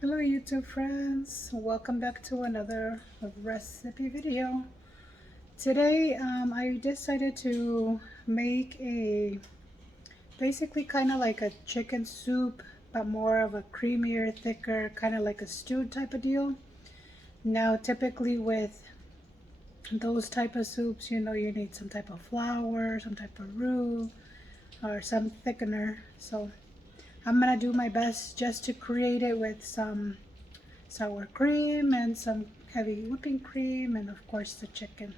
Hello YouTube friends, welcome back to another recipe video. Today I decided to make a basically kind of like a chicken soup, but more of a creamier, thicker, kind of like a stewed type of deal. Now typically with those type of soups, you need some type of flour, some type of roux, or some thickener. So I'm gonna do my best just to create it with some sour cream and some heavy whipping cream, and of course the chicken.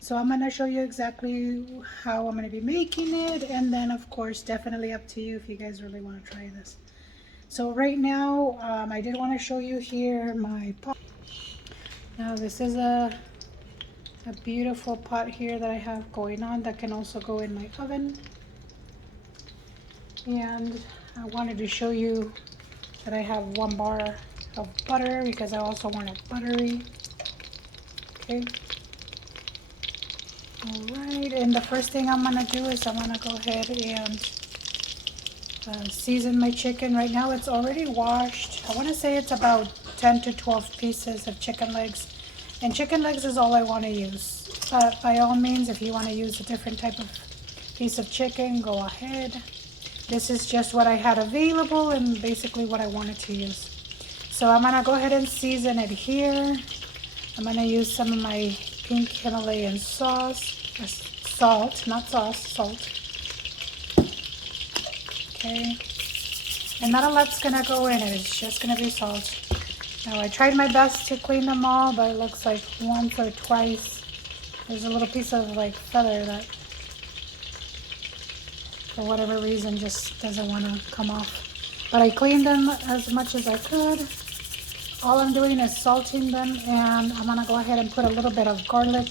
So I'm going to show you exactly how I'm going to be making it, and then of course definitely up to you if you guys really want to try this. So right now I did want to show you here my pot. Now this is a beautiful pot here that I have going on that can also go in my oven, and I wanted to show you that I have 1 bar of butter because I also want it buttery. Okay. Alright, and the first thing I'm going to do is I'm going to go ahead and season my chicken. Right now it's already washed. I want to say it's about 10 to 12 pieces of chicken legs. And chicken legs is all I want to use. But by all means, if you want to use a different type of piece of chicken, go ahead. This is just what I had available and basically what I wanted to use. So I'm going to go ahead and season it here. I'm going to use some of my pink Himalayan sauce, salt, not sauce, salt. Okay, and not a lot's going to go in it, it's just going to be salt. Now I tried my best to clean them all, but it looks like once or twice there's a little piece of like feather that for whatever reason just doesn't want to come off. But I cleaned them as much as I could. All I'm doing is salting them, and I'm going to go ahead and put a little bit of garlic,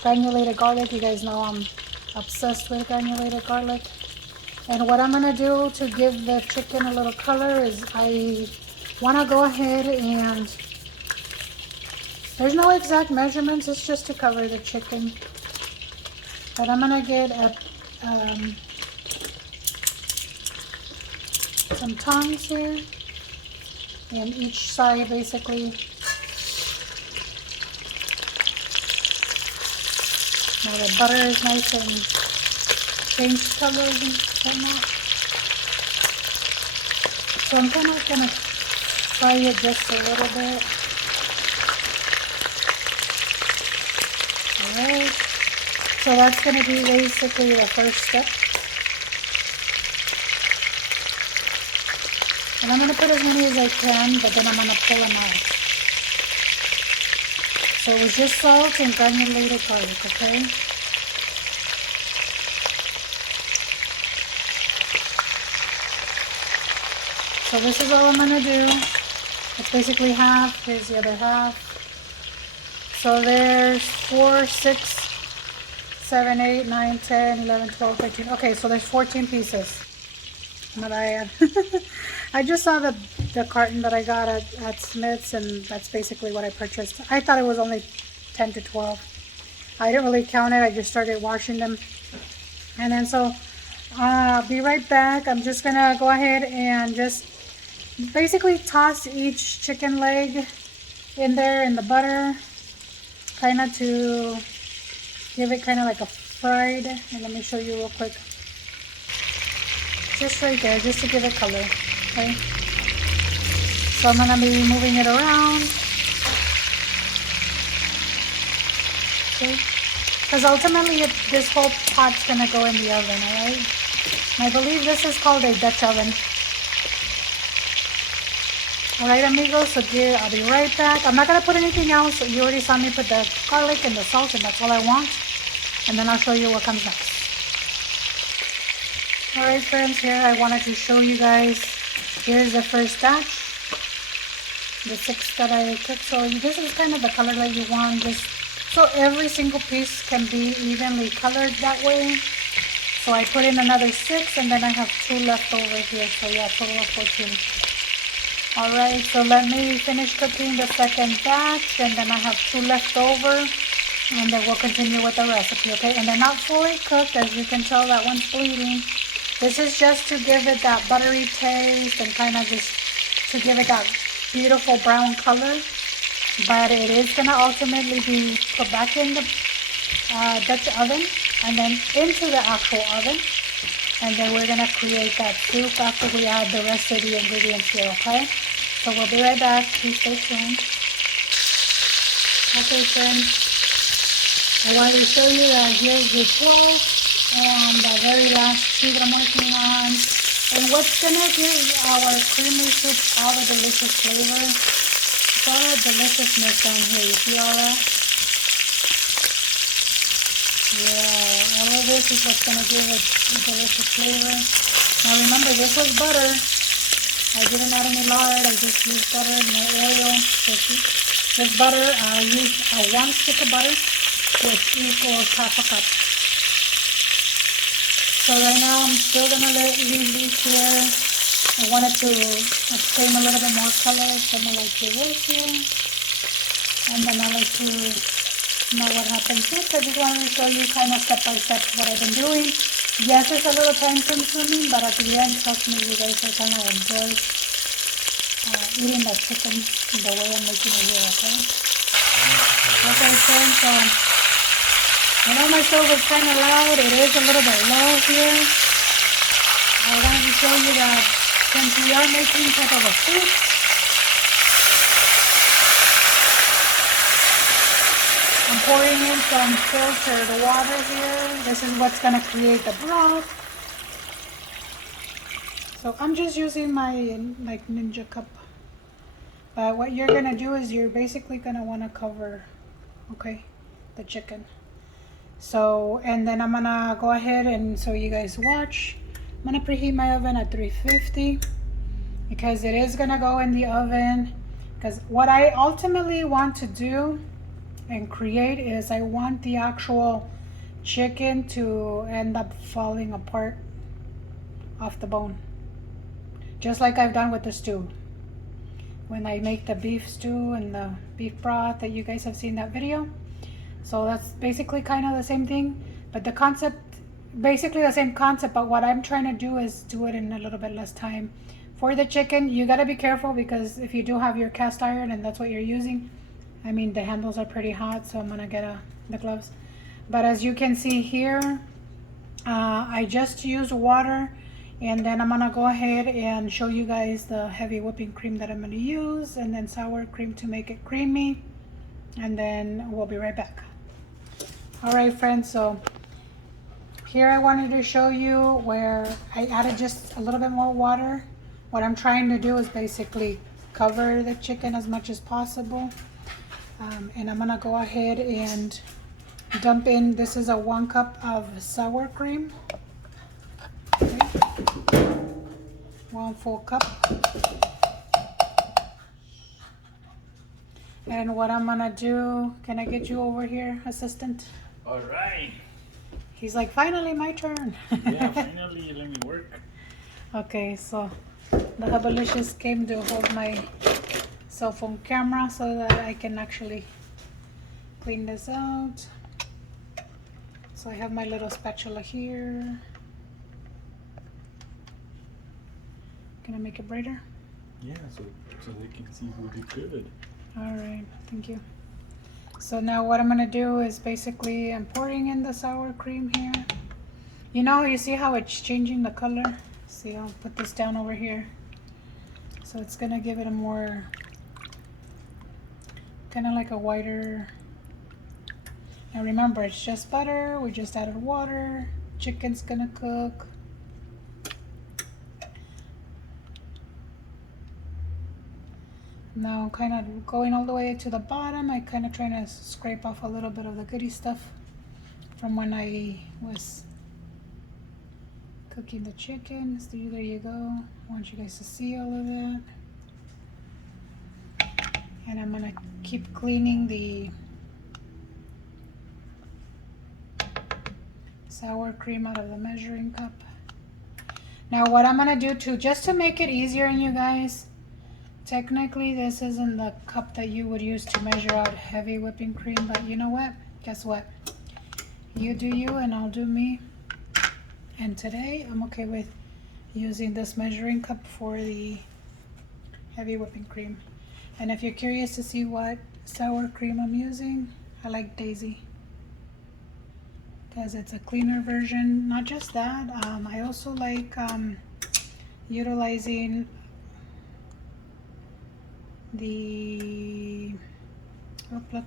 granulated garlic. You guys know I'm obsessed with granulated garlic. And what I'm going to do to give the chicken a little color is I want to go ahead and, there's no exact measurements, it's just to cover the chicken. But I'm going to get some tongs here, and each side basically. Now the butter is nice and changed colors and whatnot. So I'm kind of going to fry it just a little bit. Alright, so that's going to be basically the first step. And I'm going to put as many as I can, but then I'm going to pull them out. So it was just salt and granulated garlic, okay? So this is all I'm going to do. It's basically half, here's the other half. So there's 4, 6, 7, 8, 9, 10, 11, 12, 13. Okay, so there's 14 pieces. Not I add. I just saw the carton that I got at Smith's, and that's basically what I purchased. I thought it was only 10 to 12. I didn't really count it. I just started washing them. And then so I'll be right back. I'm just going to go ahead and just basically toss each chicken leg in there in the butter, kind of to give it kind of like a fried. And let me show you real quick. Just right there, just to give it color. Okay, so I'm gonna be moving it around. Okay, because ultimately this whole pot's gonna go in the oven. All right, and I believe this is called a Dutch oven. All right, amigos. So I'll be right back. I'm not gonna put anything else. You already saw me put the garlic and the salt, and that's all I want. And then I'll show you what comes next. All right, friends. Here I wanted to show you guys. Here's the first batch, the 6 that I cooked. So this is kind of the color that you want, just so every single piece can be evenly colored that way. So I put in another 6, and then I have 2 left over here. So yeah, total of 14. All right, so let me finish cooking the second batch, and then I have 2 left over, and then we'll continue with the recipe, okay? And they're not fully cooked, as you can tell. That one's bleeding. This is just to give it that buttery taste and kind of just to give it that beautiful brown color, but it is going to ultimately be put back in the Dutch oven and then into the actual oven, and then we're going to create that soup after we add the rest of the ingredients here, okay? So we'll be right back. Please stay tuned. Okay, friends, I wanted to show you that here's the 12 and the very last sheet I'm working on. And what's gonna give our creamy soup all the delicious flavor? It's all that deliciousness down here. You see all that? Yeah, all of this is what's gonna give it a delicious flavor. Now remember, this was butter. I didn't add any lard. I just used butter, no oil. This butter, I used 1 stick of butter, which equals half a cup. So right now I'm still gonna leave these here. I wanted to obtain a little bit more color, so I'm gonna like do this here. And then I like to know what happens next. I just wanted to show you kind of step by step what I've been doing. Yes, it's a little time consuming, but at the end, trust me, you guys are gonna enjoy eating that chicken the way I'm making it here, okay? Okay, friends, so I know my stove is kind of loud. It is a little bit low here. I wanted to show you that since we are making type of a soup, I'm pouring in some filtered water here. This is what's going to create the broth. So I'm just using my like Ninja cup. But what you're going to do is you're basically going to want to cover, okay, the chicken. So, and then I'm going to go ahead and so you guys watch. I'm going to preheat my oven at 350 because it is going to go in the oven. Because what I ultimately want to do and create is I want the actual chicken to end up falling apart off the bone, just like I've done with the stew. When I make the beef stew and the beef broth that you guys have seen that video. So that's basically kind of the same thing, but the concept, basically the same concept, but what I'm trying to do is do it in a little bit less time. For the chicken, you got to be careful because if you do have your cast iron and that's what you're using, I mean, the handles are pretty hot, so I'm going to get the gloves. But as you can see here, I just used water, and then I'm going to go ahead and show you guys the heavy whipping cream that I'm going to use, and then sour cream to make it creamy, and then we'll be right back. All right, friends, so here I wanted to show you where I added just a little bit more water. What I'm trying to do is basically cover the chicken as much as possible. And I'm gonna go ahead and dump in, this is a 1 cup of sour cream. Okay. 1 full cup. And what I'm gonna do, can I get you over here, assistant? All right. He's like, finally my turn. Yeah, finally you let me work. Okay, so the Hubbalicious came to hold my cell phone camera so that I can actually clean this out. So I have my little spatula here. Can I make it brighter? Yeah, so they can see who did good. All right, thank you. So now what I'm gonna do is basically I'm pouring in the sour cream here. You know, you see how it's changing the color? See, I'll put this down over here. So it's gonna give it a more, kind of like a whiter. Now remember, it's just butter, we just added water, chicken's gonna cook. Now I'm kind of going all the way to the bottom. I kind of trying to scrape off a little bit of the goody stuff from when I was cooking the chicken. So there you go. I want you guys to see all of that. And I'm gonna keep cleaning the sour cream out of the measuring cup. Now what I'm gonna do too, just to make it easier on you guys, technically this isn't the cup that you would use to measure out heavy whipping cream, but you know what? Guess what? You do you and I'll do me. And today I'm okay with using this measuring cup for the heavy whipping cream. And if you're curious to see what sour cream I'm using, I like Daisy because it's a cleaner version. Not just that, I also like utilizing the, oh look,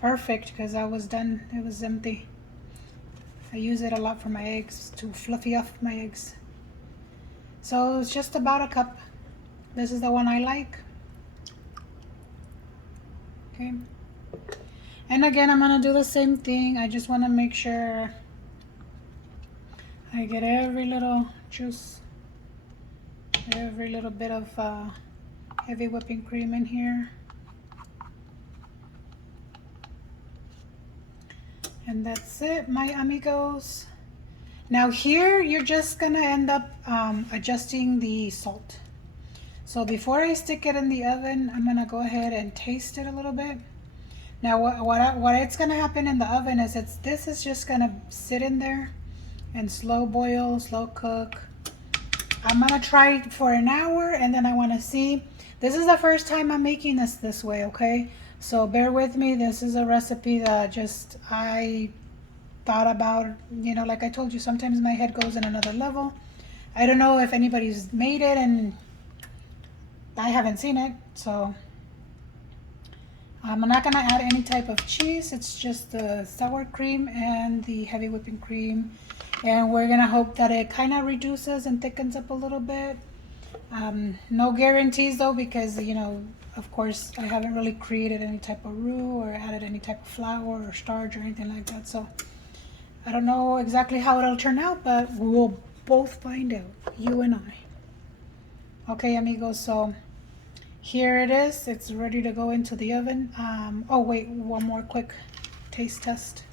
perfect, because I was done, it was empty. I use it a lot for my eggs, to fluffy up my eggs. So it's just about a cup. This is the one I like. Okay. And again, I'm gonna do the same thing. I just want to make sure I get every little juice, every little bit of heavy whipping cream in here. And that's it, my amigos. Now here, you're just gonna end up adjusting the salt. So before I stick it in the oven, I'm gonna go ahead and taste it a little bit. Now what it's gonna happen in the oven is this is just gonna sit in there and slow boil, slow cook. I'm gonna try it for an hour and then I wanna see. This is the first time I'm making this way, okay? So bear with me. This is a recipe that just I thought about, you know, like I told you, sometimes my head goes in another level. I don't know if anybody's made it and I haven't seen it, so I'm not gonna add any type of cheese. It's just the sour cream and the heavy whipping cream, and we're gonna hope that it kind of reduces and thickens up a little bit. No guarantees though, because you know, of course, I haven't really created any type of roux or added any type of flour or starch or anything like that, so I don't know exactly how it'll turn out, but we'll both find out, you and I. Okay, amigos, so here it is. It's ready to go into the oven. Oh wait, one more quick taste test.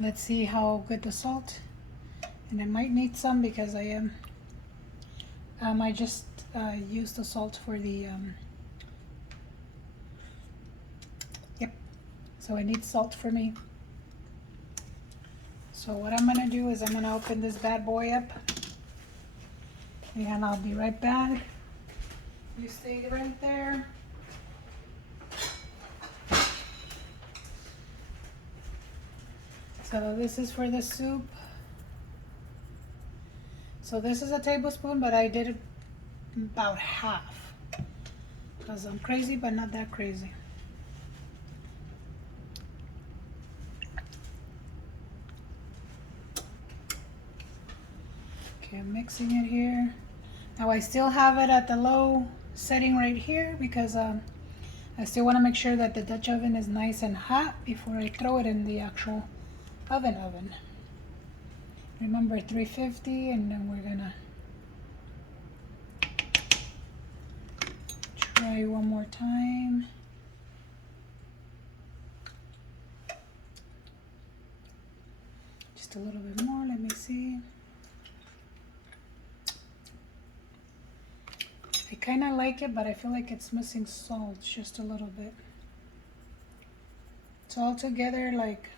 Let's see how good the salt. And I might need some because I just used the salt for the, yep. So I need salt for me. So what I'm gonna do is I'm gonna open this bad boy up and I'll be right back. You stay right there. So this is for the soup. So this is a tablespoon, but I did about half because I'm crazy, but not that crazy. Okay, I'm mixing it here. Now I still have it at the low setting right here because I still want to make sure that the Dutch oven is nice and hot before I throw it in the actual oven. Remember 350, and then we're gonna try one more time. Just a little bit more, let me see. I kind of like it, but I feel like it's missing salt just a little bit. So altogether, like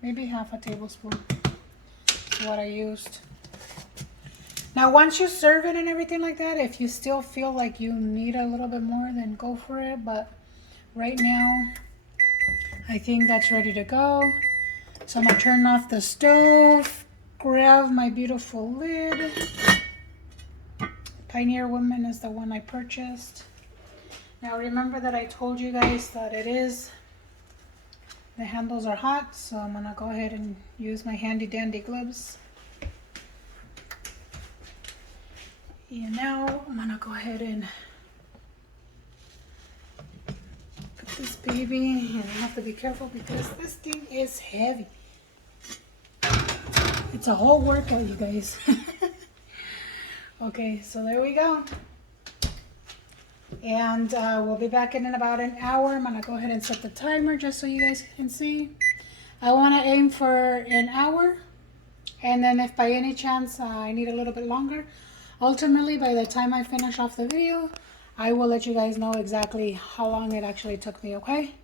maybe half a tablespoon is what I used. Now once you serve it and everything like that, if you still feel like you need a little bit more, then go for it. But right now, I think that's ready to go. So I'm gonna turn off the stove, grab my beautiful lid. Pioneer Woman is the one I purchased. Now remember that I told you guys that the handles are hot, so I'm gonna go ahead and use my handy dandy gloves. And now I'm gonna go ahead and put this baby, and I have to be careful because this thing is heavy. It's a whole workout, you guys. Okay, so there we go. And we'll be back in about an hour. I'm gonna go ahead and set the timer just so you guys can see. I wanna aim for an hour. And then if by any chance I need a little bit longer, ultimately by the time I finish off the video, I will let you guys know exactly how long it actually took me, okay?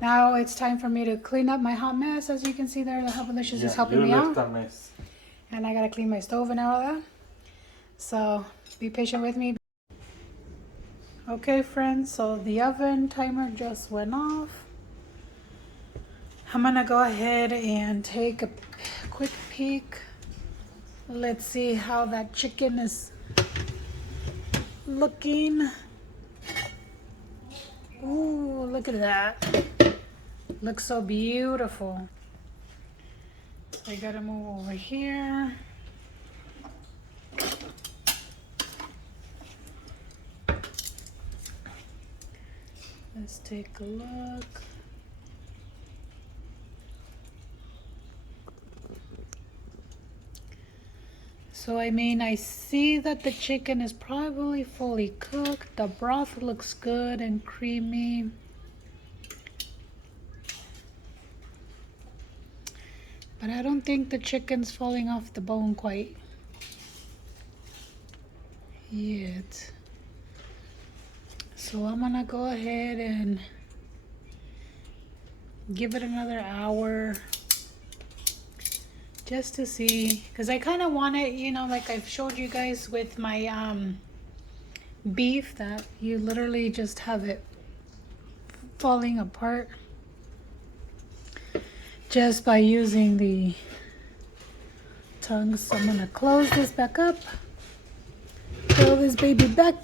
Now it's time for me to clean up my hot mess. As you can see there, the Helpalicious is helping me out. A mess. And I gotta clean my stove and all that. So Be patient with me. Okay, friends, so the oven timer just went off. I'm gonna go ahead and take a quick peek. Let's see how that chicken is looking. Ooh, look at that. Looks so beautiful. So I gotta move over here. Let's take a look. So I mean, I see that the chicken is probably fully cooked. The broth looks good and creamy. But I don't think the chicken's falling off the bone quite yet. So I'm gonna go ahead and give it another hour just to see, because I kind of want it, you know, like I've showed you guys with my beef, that you literally just have it falling apart just by using the tongue. So I'm gonna close this back up, fill this baby back,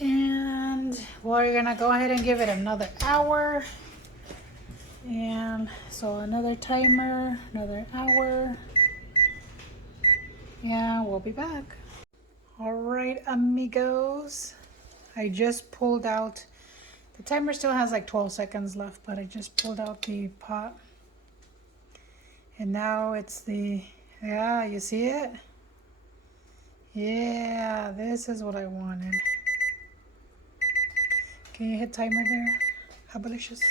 and we're gonna go ahead and give it another hour. And so another timer, another hour. Yeah, we'll be back. All right, amigos. I just pulled out, the timer still has like 12 seconds left, but I just pulled out the pot. And now it's the, yeah, you see it? Yeah, this is what I wanted. Can you hit timer there? How delicious.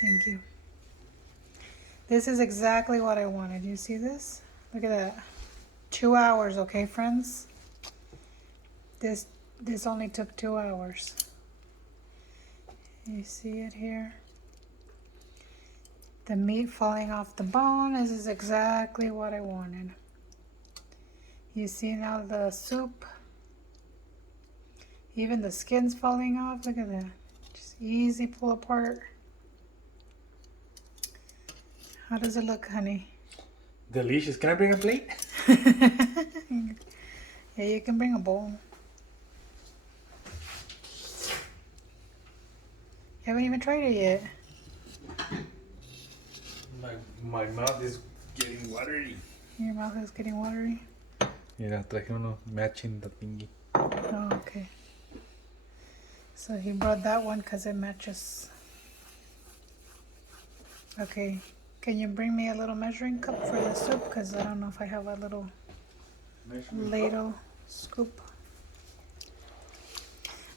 Thank you. This is exactly what I wanted. You see this? Look at that. 2 hours, okay, friends? This only took 2 hours. You see it here? The meat falling off the bone. This is exactly what I wanted. You see now the soup? Even the skin's falling off. Look at that. Just easy pull apart. How does it look, honey? Delicious. Can I bring a plate? Yeah, you can bring a bowl. You haven't even tried it yet. My mouth is getting watery. Your mouth is getting watery. Mira, traje uno matching the thingy. Oh, okay. So he brought that one because it matches. Okay. Can you bring me a little measuring cup for the soup? Because I don't know if I have a little ladle scoop.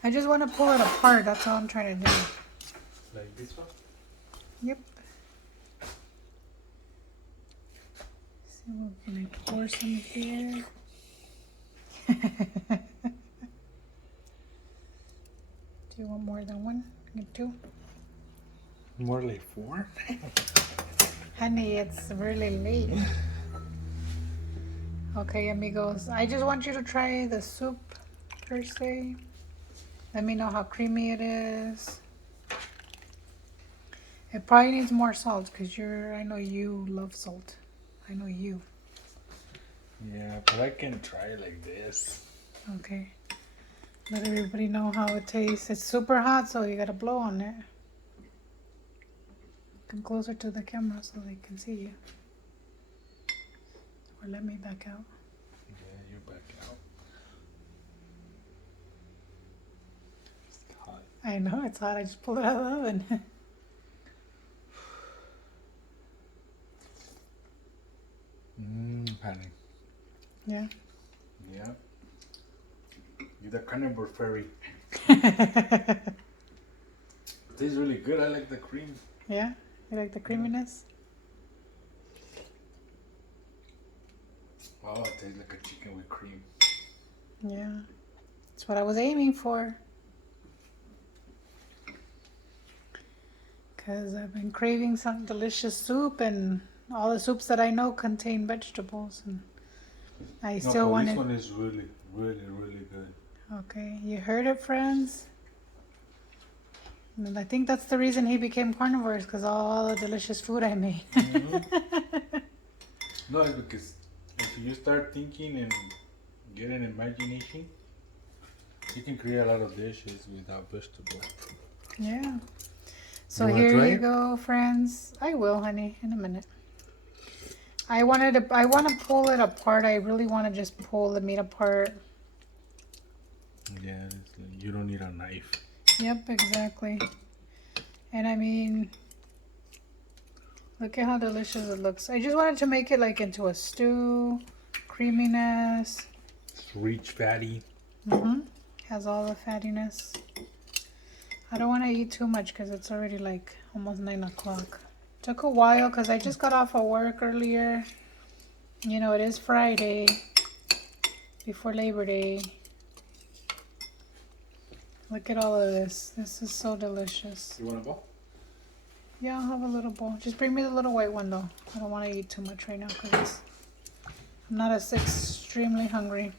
I just want to pull it apart. That's all I'm trying to do. Like this one? Yep. So we're going to pour some here. Do you want more than one? Get two? More like 4? Honey, it's really late. Okay, amigos. I just want you to try the soup per se. Let me know how creamy it is. It probably needs more salt because I know you love salt. I know you. Yeah, but I can try like this. Okay. Let everybody know how it tastes. It's super hot, so you gotta blow on it. Come closer to the camera so they can see you. Or let me back out. Yeah, you back out. It's hot. I know it's hot. I just pulled it out of the oven. Honey. Yeah. Yeah. You're the carnivore fairy. Yeah. It tastes really good. I like the cream. You like the creaminess? Oh, it tastes like a chicken with cream. Yeah. That's what I was aiming for. Because I've been craving some delicious soup, and all the soups that I know contain vegetables. And I No, still but want this it. one is really, really, really good. Okay, you heard it, friends. And I think that's the reason he became carnivores, because all the delicious food I made. No, it's because if you start thinking and get an imagination, you can create a lot of dishes without vegetables. Yeah. So You want to here try you it? go, friends. I will, honey, in a minute. I want to pull it apart. I really want to just pull the meat apart. Yeah, you don't need a knife. Yep, exactly. And I mean, look at how delicious it looks. I just wanted to make it like into a stew, creaminess. It's rich, fatty. Has all the fattiness. I don't want to eat too much because it's already like almost 9 o'clock. Took a while because I just got off of work earlier. You know, it is Friday before Labor Day. Look at all of this. This is so delicious. You want a bowl? Yeah, I'll have a little bowl. Just bring me the little white one though. I don't want to eat too much right now because I'm not as extremely hungry.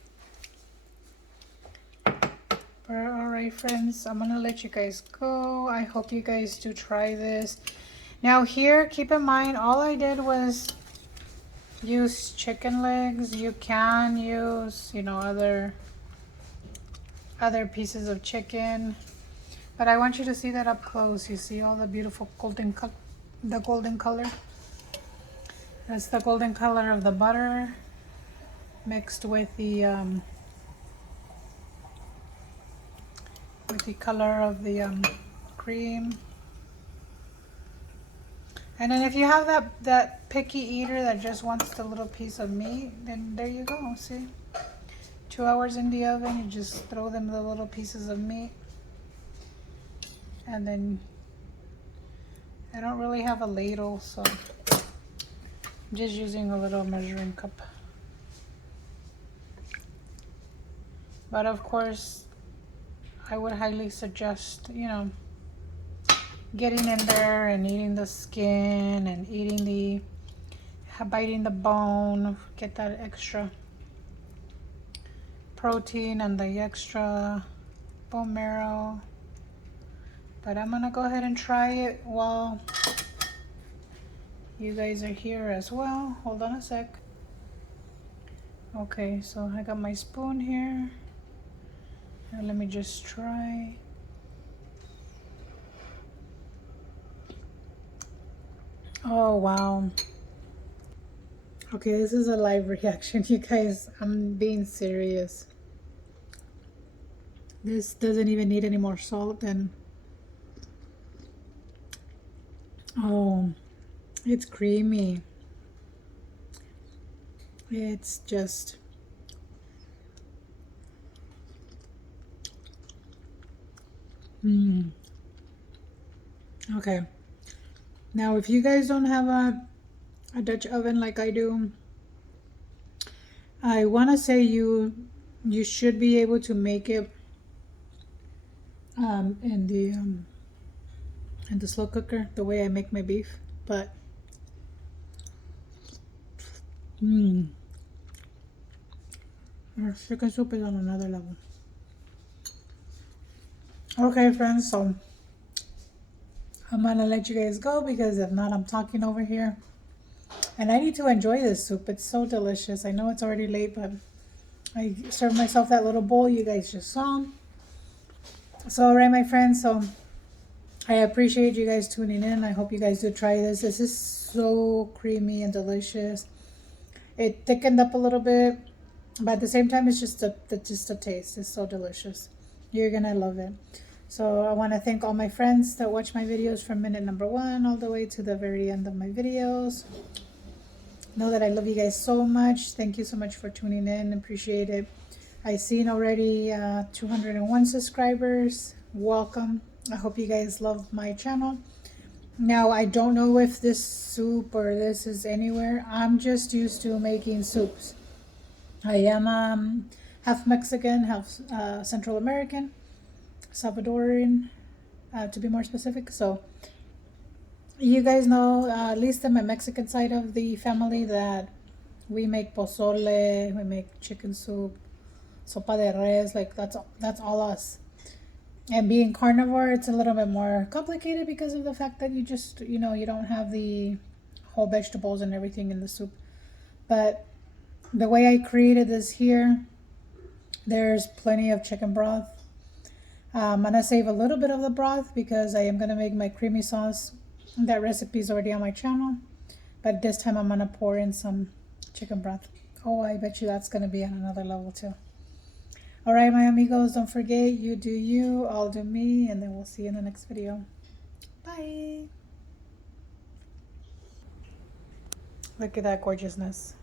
But alright, friends, I'm gonna let you guys go. I hope you guys do try this. Now here, keep in mind, all I did was use chicken legs. You can use, you know, other pieces of chicken. But I want you to see that up close. You see all the beautiful golden color? That's the golden color of the butter mixed with the color of the cream. And then if you have that picky eater that just wants the little piece of meat, then there you go. See, 2 hours in the oven. You just throw them the little pieces of meat, and then I don't really have a ladle, so I'm just using a little measuring cup. But of course, I would highly suggest, you know, getting in there and eating the skin and biting the bone, get that extra protein and the extra bone marrow. But I'm gonna go ahead and try it while you guys are here as well. Hold on a sec. Okay, so I got my spoon here. And let me just try. Oh wow. Okay, this is a live reaction, you guys. I'm being serious. This doesn't even need any more salt, and oh, it's creamy. It's just okay. Now if you guys don't have a Dutch oven like I do, I want to say you should be able to make it in the slow cooker the way I make my beef, but our chicken soup is on another level. Okay, friends, so I'm gonna let you guys go because if not, I'm talking over here. And I need to enjoy this soup. It's so delicious. I know it's already late, but I served myself that little bowl you guys just saw. So, all right, my friends. So, I appreciate you guys tuning in. I hope you guys do try this. This is so creamy and delicious. It thickened up a little bit, but at the same time, it's just a taste. It's so delicious. You're gonna love it. So I want to thank all my friends that watch my videos from minute number 1 all the way to the very end of my videos. Know that I love you guys so much. Thank you so much for tuning in. Appreciate it. I've seen already 201 subscribers. Welcome. I hope you guys love my channel. Now, I don't know if this soup or this is anywhere. I'm just used to making soups. I am half Mexican, half Central American, Salvadorian, to be more specific. So you guys know, at least on my Mexican side of the family, that We make pozole, we make chicken soup, sopa de res, like that's all us. And being carnivore, it's a little bit more complicated because of the fact that you just, you don't have the whole vegetables and everything in the soup. But the way I created this here, there's plenty of chicken broth. I'm gonna save a little bit of the broth because I am gonna make my creamy sauce. That recipe is already on my channel, but this time I'm gonna pour in some chicken broth. Oh, I bet you that's gonna be on another level too. All right, my amigos, don't forget, you do you, I'll do me, and then we'll see you in the next video. Bye. Look at that gorgeousness.